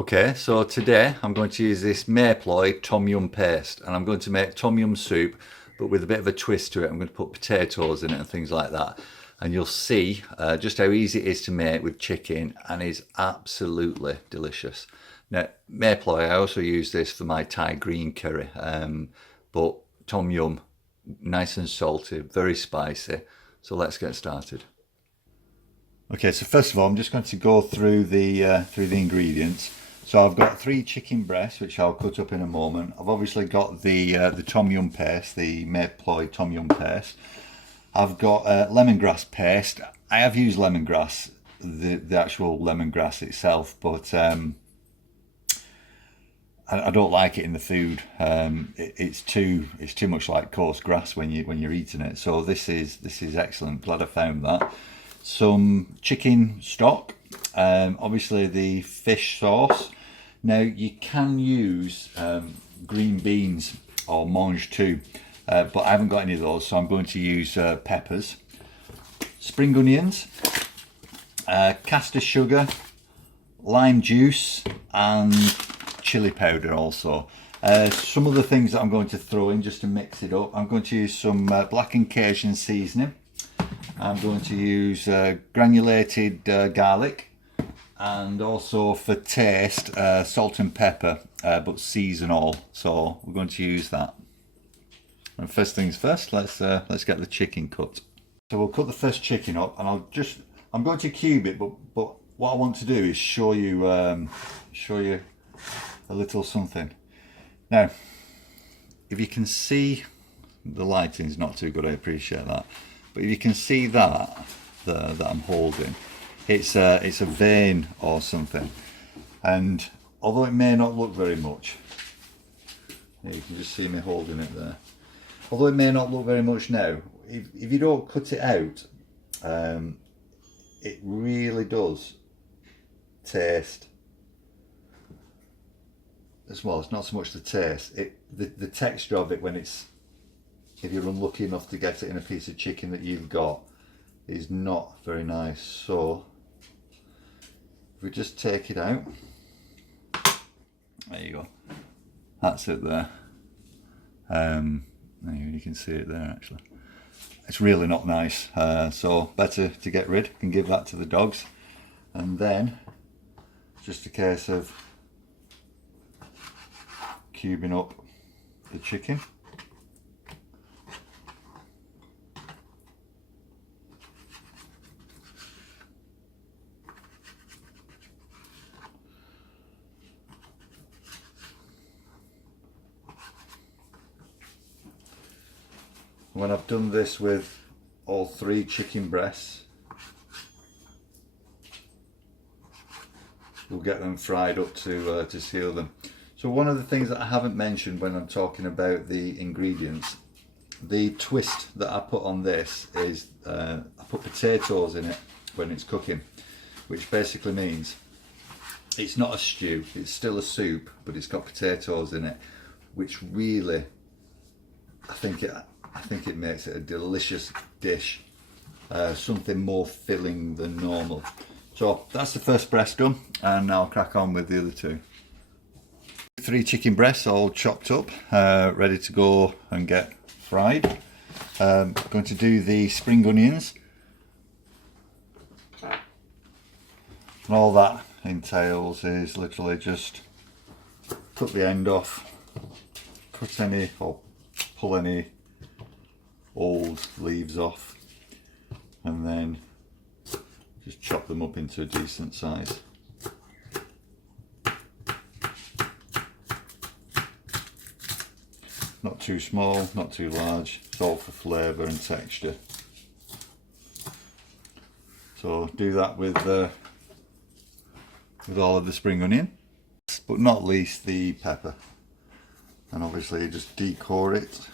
Okay, so today I'm going to use this Mae Ploy Tom Yum paste, and I'm going to make Tom Yum soup, but with a bit of a twist to it. I'm going to put potatoes in it and things like that. And you'll see just how easy it is to make with chicken, and is absolutely delicious. Now, Mae Ploy, I also use this for my Thai green curry, but Tom Yum, nice and salty, very spicy. So let's get started. Okay, so first of all, I'm just going to go through the ingredients. So I've got 3 chicken breasts, which I'll cut up in a moment. I've obviously got the Tom Yum paste, the Mae Ploy Tom Yum paste. I've got lemongrass paste. I have used lemongrass, the actual lemongrass itself, but I don't like it in the food. It's too much like coarse grass when you're eating it. So this is excellent. Glad I found that. Some chicken stock, obviously the fish sauce. Now you can use green beans or mange too, but I haven't got any of those, so I'm going to use peppers, spring onions, caster sugar, lime juice, and chili powder also. Some other things that I'm going to throw in just to mix it up. I'm going to use some blackened Cajun seasoning. I'm going to use granulated garlic, and also for taste salt and pepper, but season all. So we're going to use that. And first things first, let's get the chicken cut. So we'll cut the first chicken up, and I'm going to cube it, but what I want to do is show you a little something. Now, if you can see, the lighting's not too good, I appreciate that. But if you can see that there that I'm holding, it's a vein or something. And although it may not look very much, you can just see me holding it there. Although it may not look very much now, if you don't cut it out, it really does taste. As well, it's not so much the taste, the texture of it when it's, if you're unlucky enough to get it in a piece of chicken that you've got, is not very nice. So if we just take it out, there you go, that's it there. You can see it there actually. It's really not nice, so better to get rid. You can give that to the dogs, and then just a case of cubing up the chicken. When I've done this with all 3 chicken breasts, we'll get them fried up to seal them. So one of the things that I haven't mentioned when I'm talking about the ingredients, the twist that I put on this is I put potatoes in it when it's cooking, which basically means it's not a stew, it's still a soup, but it's got potatoes in it, which really, I think it makes it a delicious dish, something more filling than normal. So that's the first breast done, and now I'll crack on with the other 2. 3 chicken breasts all chopped up, ready to go and get fried. Going to do the spring onions, and all that entails is literally just cut the end off, cut any or pull any old leaves off, and then just chop them up into a decent size. Not too small, not too large, it's all for flavour and texture. So do that with all of the spring onion, but not least the pepper. And obviously just decore it.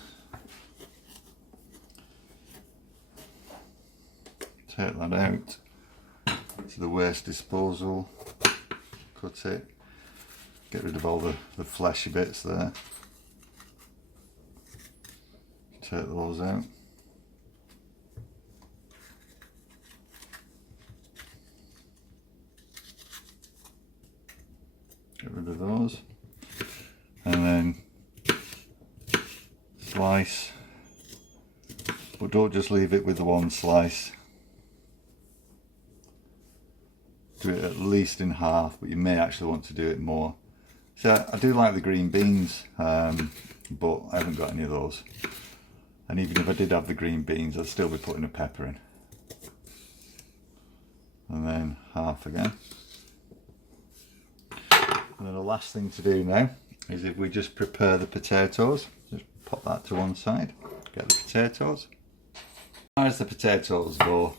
Take that out to the waste disposal, cut it, get rid of all the fleshy bits there. Take those out. get rid of those, and then slice, but don't just leave it with the one slice. Do it at least in half, but you may actually want to do it more. So I do like the green beans, but I haven't got any of those. And even if I did have the green beans, I'd still be putting a pepper in. And then half again. And then the last thing to do now is if we just prepare the potatoes. Just pop that to one side, get the potatoes. As far as the potatoes go,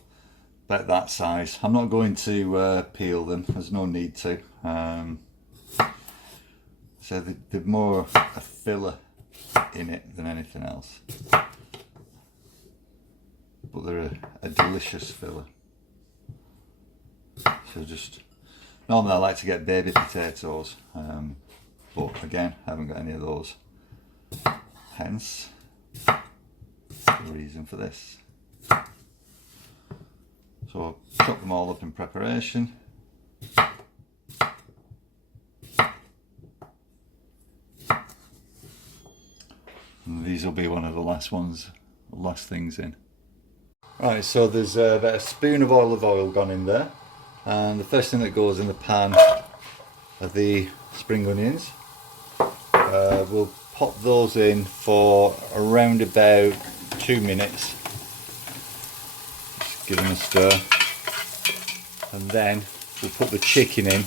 about that size, I'm not going to peel them, there's no need to. So they're more a filler in it than anything else. But they're a delicious filler. So just, normally I like to get baby potatoes, but again, I haven't got any of those. Hence, the reason for this. So I'll chop them all up in preparation. And these will be one of the last ones, the last things in. Right, so there's about a spoon of olive oil gone in there. And the first thing that goes in the pan are the spring onions. We'll pop those in for around about 2 minutes. Just give them a stir. And then we'll put the chicken in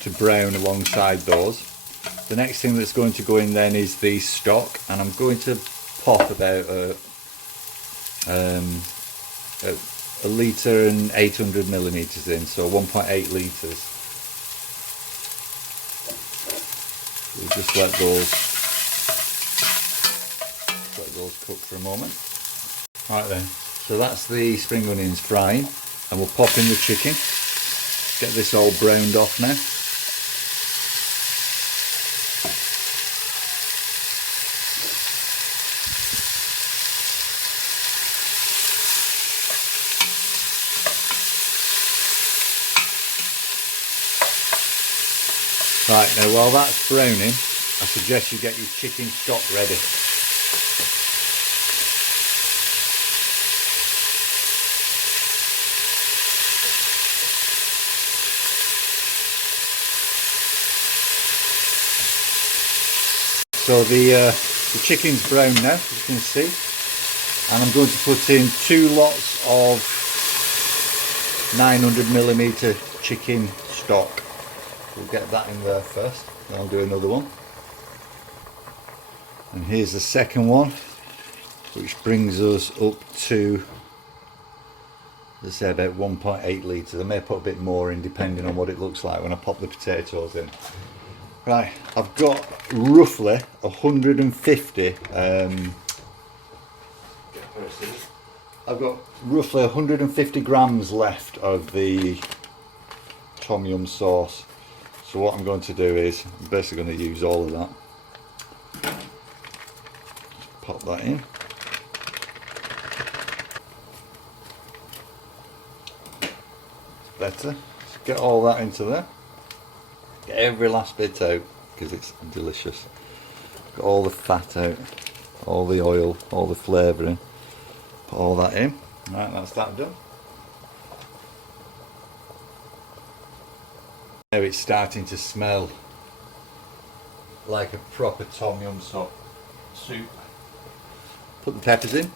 to brown alongside those. The next thing that's going to go in then is the stock, and I'm going to pop about a litre and 800 millilitres in, so 1.8 litres. We'll just let those cook for a moment. Right then, so that's the spring onions frying, and we'll pop in the chicken. Get this all browned off now. Right, now while that's browning, I suggest you get your chicken stock ready. So the chicken's brown now, as you can see, and I'm going to put in 2 lots of 900mm chicken stock. We'll get that in there first, then I'll do another one. And here's the second one, which brings us up to, let's say, about 1.8 litres. I may put a bit more in depending on what it looks like when I pop the potatoes in. Right, I've got roughly 150 I've got roughly 150 grams left of the Tom Yum sauce. So what I'm going to do is, I'm basically going to use all of that. Just pop that in. It's better. Just get all that into there. Get every last bit out, because it's delicious. Got all the fat out, all the oil, all the flavouring. Put all that in. Right, that's that done. Now it's starting to smell like a proper Tom Yum soup. Put the peppers in.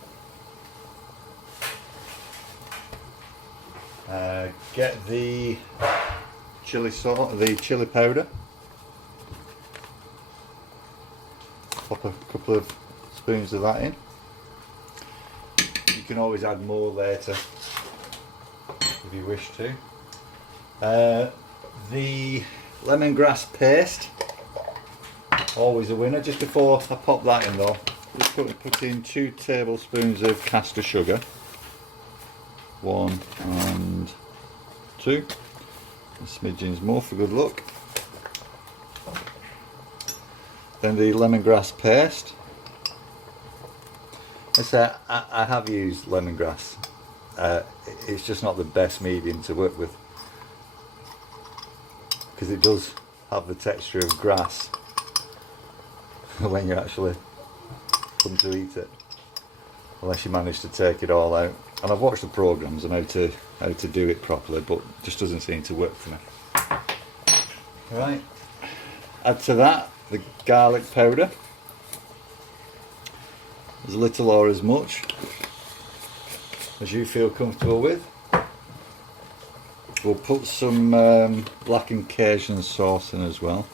Get the chili sauce, the chili powder. Pop a couple of spoons of that in. You can always add more later if you wish to. The lemongrass paste, always a winner. Just before I pop that in though, just put in 2 tablespoons of caster sugar. 1 and 2. A smidgens more for good luck. Then the lemongrass paste. I have used lemongrass. It's just not the best medium to work with, because it does have the texture of grass when you actually come to eat it, unless you manage to take it all out. And I've watched the programs on how to do it properly, but it just doesn't seem to work for me. Right, add to that the garlic powder, as little or as much as you feel comfortable with. We'll put some blackened Cajun sauce in as well,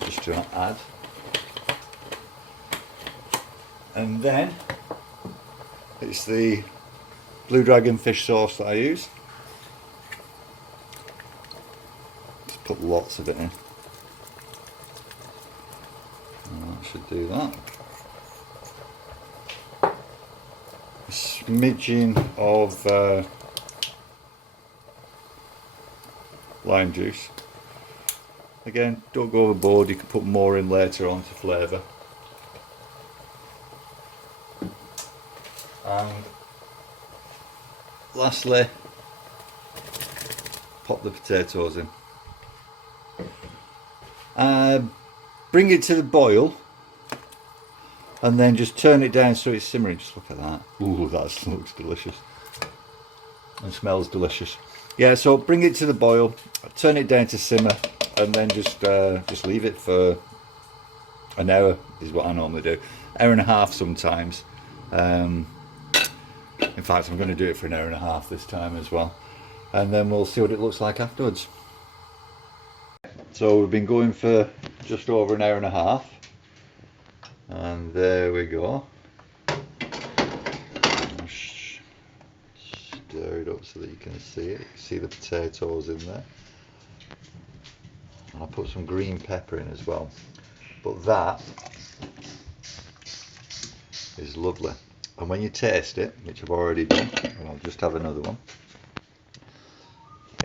just to add. And then it's the Blue Dragon fish sauce that I use. Just put lots of it in. And that should do that. A smidgen of lime juice. Again, don't go overboard, you can put more in later on to flavour. And lastly, pop the potatoes in. Bring it to the boil and then just turn it down so it's simmering. Just look at that. Ooh, that looks delicious and smells delicious. Yeah, so bring it to the boil, turn it down to simmer, and then just leave it for an hour is what I normally do. Hour and a half sometimes. In fact, I'm going to do it for an hour and a half this time as well, and then we'll see what it looks like afterwards. So we've been going for just over an hour and a half, and there we go. Stir it up so that you can see it. You can see the potatoes in there. And I'll put some green pepper in as well. But that is lovely. And when you taste it, which I've already done, and I'll just have another one,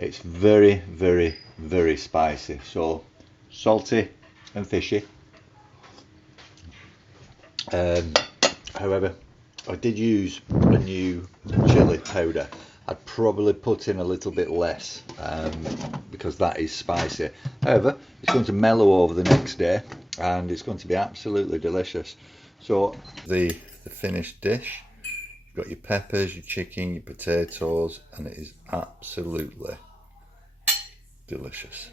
it's very, very, very spicy. So salty and fishy. However, I did use a new chili powder. I'd probably put in a little bit less because that is spicy. However, it's going to mellow over the next day and it's going to be absolutely delicious. So the finished dish, you've got your peppers, your chicken, your potatoes, and it is absolutely delicious.